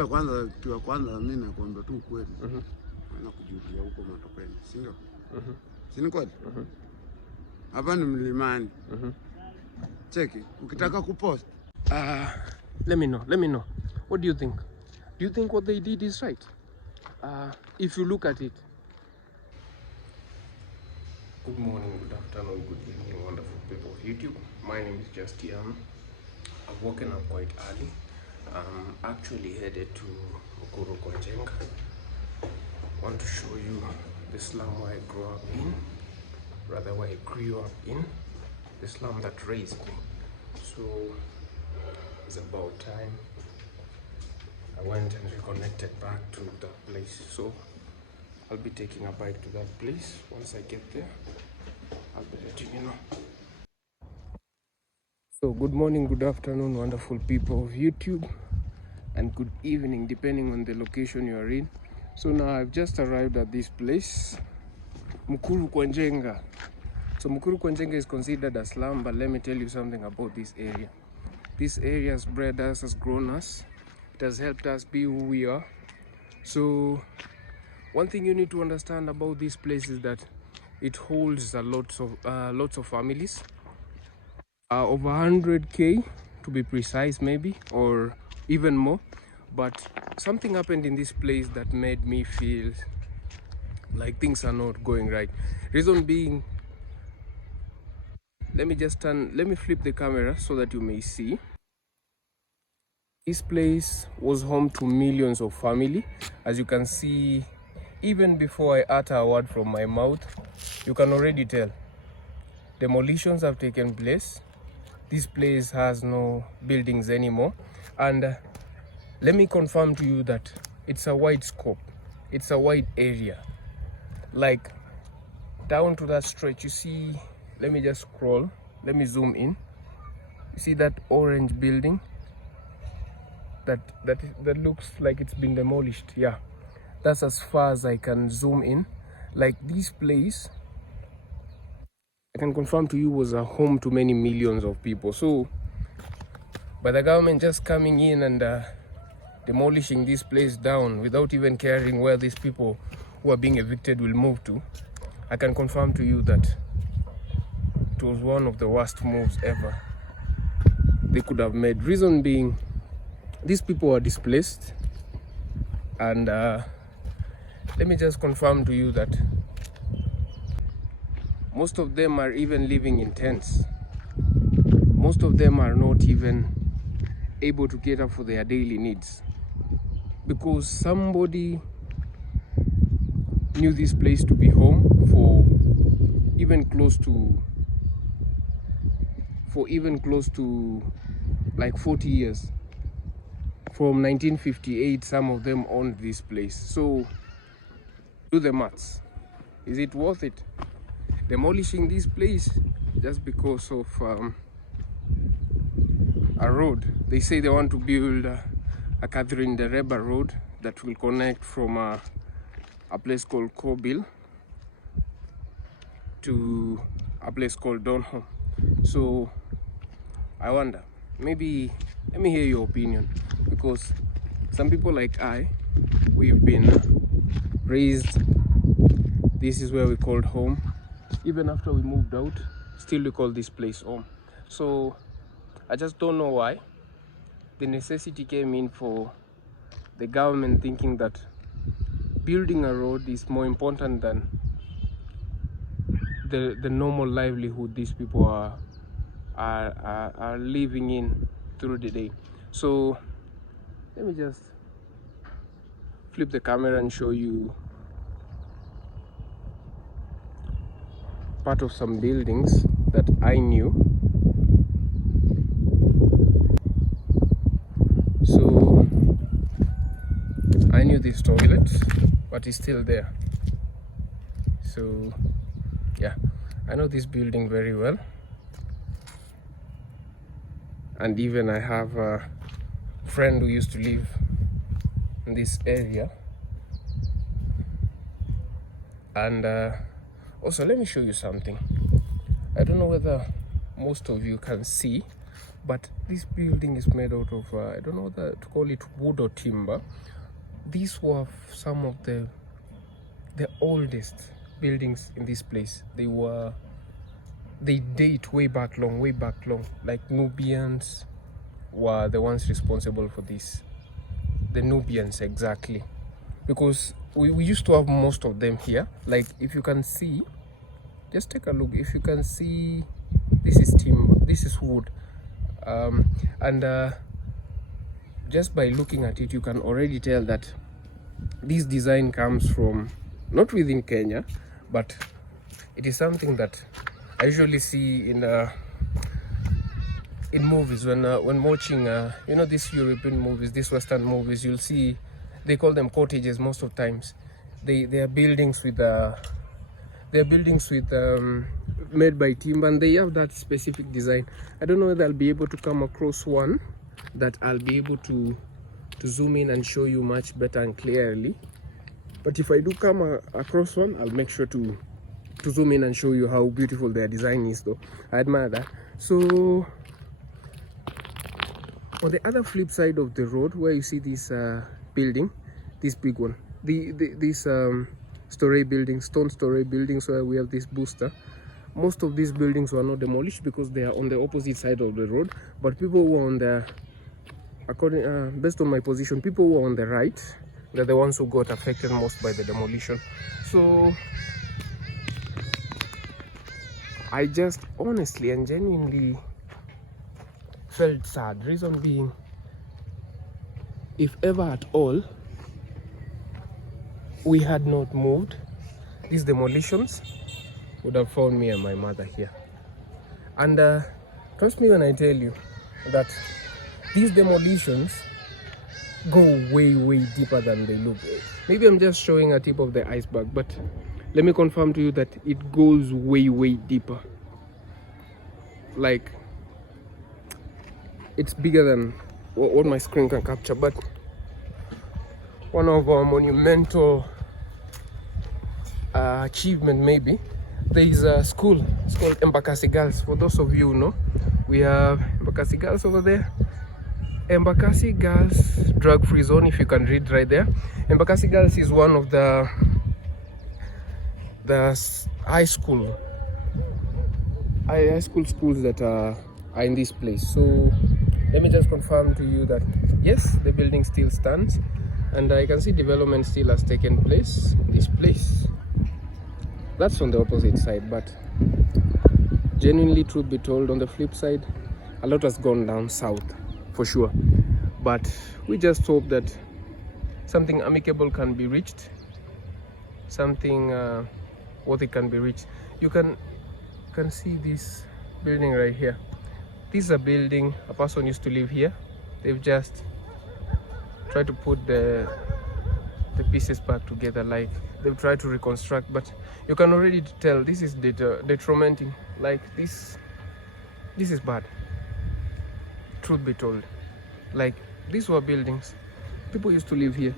wewe kwanza kitu kwanza mimi nakwambia tu kweli. Na kujutia huko matopeni, si ndio? Si ni kweli? Hapa ni mlimani. Cheki, ukitaka kupost. Let me know. What do you think? Do you think what they did is right? If you look at it. Good morning, good afternoon, good evening, wonderful people of YouTube. My name is Just Yam. I've woken up quite early. I'm actually headed to Mukuru Kwa Njenga. I want to show you the slum where I grew up in, rather where I grew up in, the slum that raised me. So it's about time I went and reconnected back to that place. So I'll be taking a bike to that place. Once I get there, I'll be letting you know. So good morning, good afternoon, wonderful people of YouTube, and good evening depending on the location you are in. So now I've just arrived at this place, Mukuru Kwa Njenga. So Mukuru Kwa Njenga is considered a slum, but let me tell you something about this area. This area has bred us, has grown us, it has helped us be who we are. So one thing you need to understand about this place is that it holds lots of families, over 100k to be precise, maybe, or even more. But something happened in this place that made me feel like things are not going right. Reason being, let me flip the camera so that you may see. This place was home to millions of family. As you can see, even before I utter a word from my mouth, you can already tell demolitions have taken place. This place has no buildings anymore, and let me confirm to you that it's a wide scope, it's a wide area. Like down to that stretch, you see, let me just scroll, let me zoom in. You see that orange building that looks like it's been demolished? Yeah, that's as far as I can zoom in. Like this place, I can confirm to you, was a home to many millions of people. So by the government just coming in and demolishing this place down without even caring where these people who are being evicted will move to, I can confirm to you that it was one of the worst moves ever they could have made. Reason being, these people are displaced, and let me just confirm to you that most of them are even living in tents. Most of them are not even able to cater for their daily needs, because somebody knew this place to be home for even close to like 40 years. From 1958, some of them owned this place. So do the maths. Is it worth it demolishing this place just because of a road? They say they want to build a Catherine de Reba road that will connect from a place called Kobil to a place called Donholm. So I wonder, maybe let me hear your opinion, because some people like we've been raised, this is where we called home. Even after we moved out, still we call this place home. So I just don't know why the necessity came in for the government thinking that building a road is more important than the normal livelihood these people are living in through the day. So let me just flip the camera and show you part of some buildings that I knew. So I knew this toilet, but it's still there. So yeah, I know this building very well, and even I have a friend who used to live in this area. And also, let me show you something. I don't know whether most of you can see, but this building is made out of I don't know to call it wood or timber. These were some of the oldest buildings in this place. They date way back long. Like Nubians were the ones responsible for this. The Nubians, exactly, because we used to have most of them here. Like if you can see, just take a look. If you can see, this is timber, this is wood, and just by looking at it, you can already tell that this design comes from not within Kenya, but it is something that I usually see in movies when watching you know, these European movies, these Western movies. You'll see they call them cottages most of times. They are buildings with made by timber, and they have that specific design. I don't know whether I'll be able to come across one that I'll be able to zoom in and show you much better and clearly. But if I do come across one, I'll make sure to zoom in and show you how beautiful their design is, though. I admire that. So on the other flip side of the road, where you see this building, this big one, this story building, stone story buildings, where we have this booster, most of these buildings were not demolished because they are on the opposite side of the road. But people who are on the, based on my position, people who are on the right, they're the ones who got affected most by the demolition. So I just honestly and genuinely felt sad. Reason being, if ever at all we had not moved, these demolitions would have found me and my mother here. And trust me when I tell you that these demolitions go way deeper than they look. Maybe I'm just showing a tip of the iceberg, but let me confirm to you that it goes way deeper. Like, it's bigger than what my screen can capture. But one of our monumental achievement, maybe, there is a school. It's called Embakasi Girls. For those of you who know, we have Embakasi Girls over there. Embakasi Girls drug-free zone, if you can read right there. Embakasi Girls is one of the high school schools that are in this place. So let me just confirm to you that yes, the building still stands, and I can see development still has taken place in this place. That's on the opposite side, but genuinely, truth be told, on the flip side, a lot has gone down south for sure. But we just hope that something amicable can be reached, something worthy can be reached. You can see this building right here. This is a building a person used to live here. They've just tried to put the pieces back together, like they've tried to reconstruct, but you can already tell this is detrimenting. Like this is bad, truth be told. Like, these were buildings people used to live here.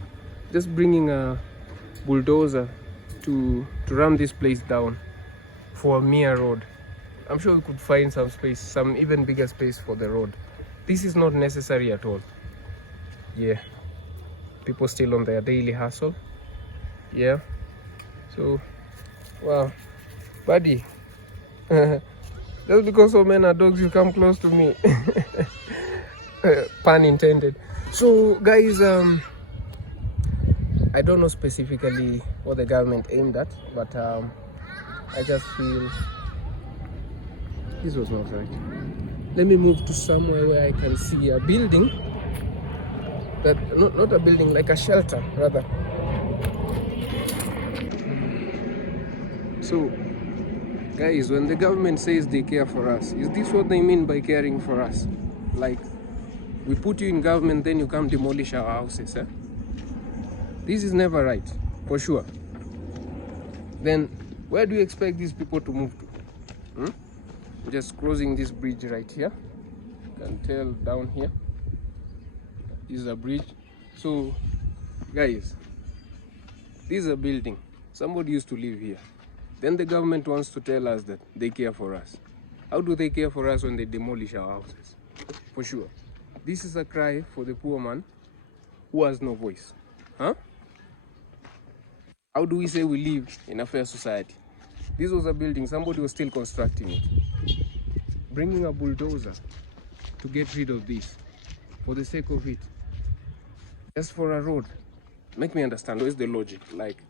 Just bringing a bulldozer to ram this place down for a mere road. I'm sure we could find some space, some even bigger space for the road. This is not necessary at all. Yeah, people still on their daily hustle. Yeah, so wow, buddy, just because so many are dogs, you come close to me. Pun intended. So guys, I don't know specifically what the government aimed at, but I just feel this was not right. Let me move to somewhere where I can see a building that, not a building, like a shelter rather. So guys, when the government says they care for us, is this what they mean by caring for us? Like, we put you in government, then you come demolish our houses, eh? This is never right, for sure. Then where do you expect these people to move to? Just crossing this bridge right here. You can tell down here is a bridge. So guys, this is a building. Somebody used to live here. Then the government wants to tell us that they care for us. How do they care for us when they demolish our houses? for sure. This is a cry for the poor man who has no voice. Huh? How do we say we live in a fair society? This was a building, somebody was still constructing it. Bringing a bulldozer to get rid of this for the sake of it. Just for a road. Make me understand, where's the logic? Like,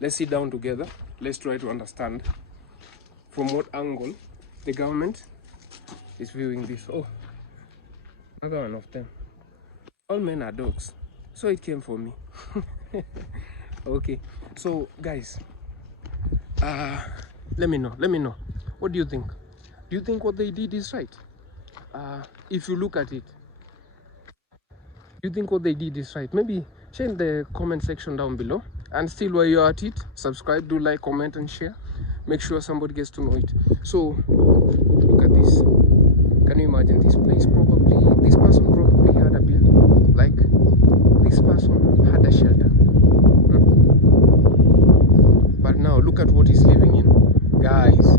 let's sit down together. Let's try to understand from what angle the government is viewing this. Oh, another one of them. All men are dogs. So it came for me. Okay, so guys, let me know. What do you think? Do you think what they did is right? If you look at it, do you think what they did is right? Maybe share in the comment section down below. And still, while you're at it, subscribe, do like, comment, and share. Make sure somebody gets to know it. So, look at this. Can you imagine this place? This person probably had a building. Like, this person had a shelter. But now, look at what he's living in. Guys,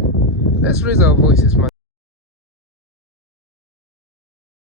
let's raise our voices, man.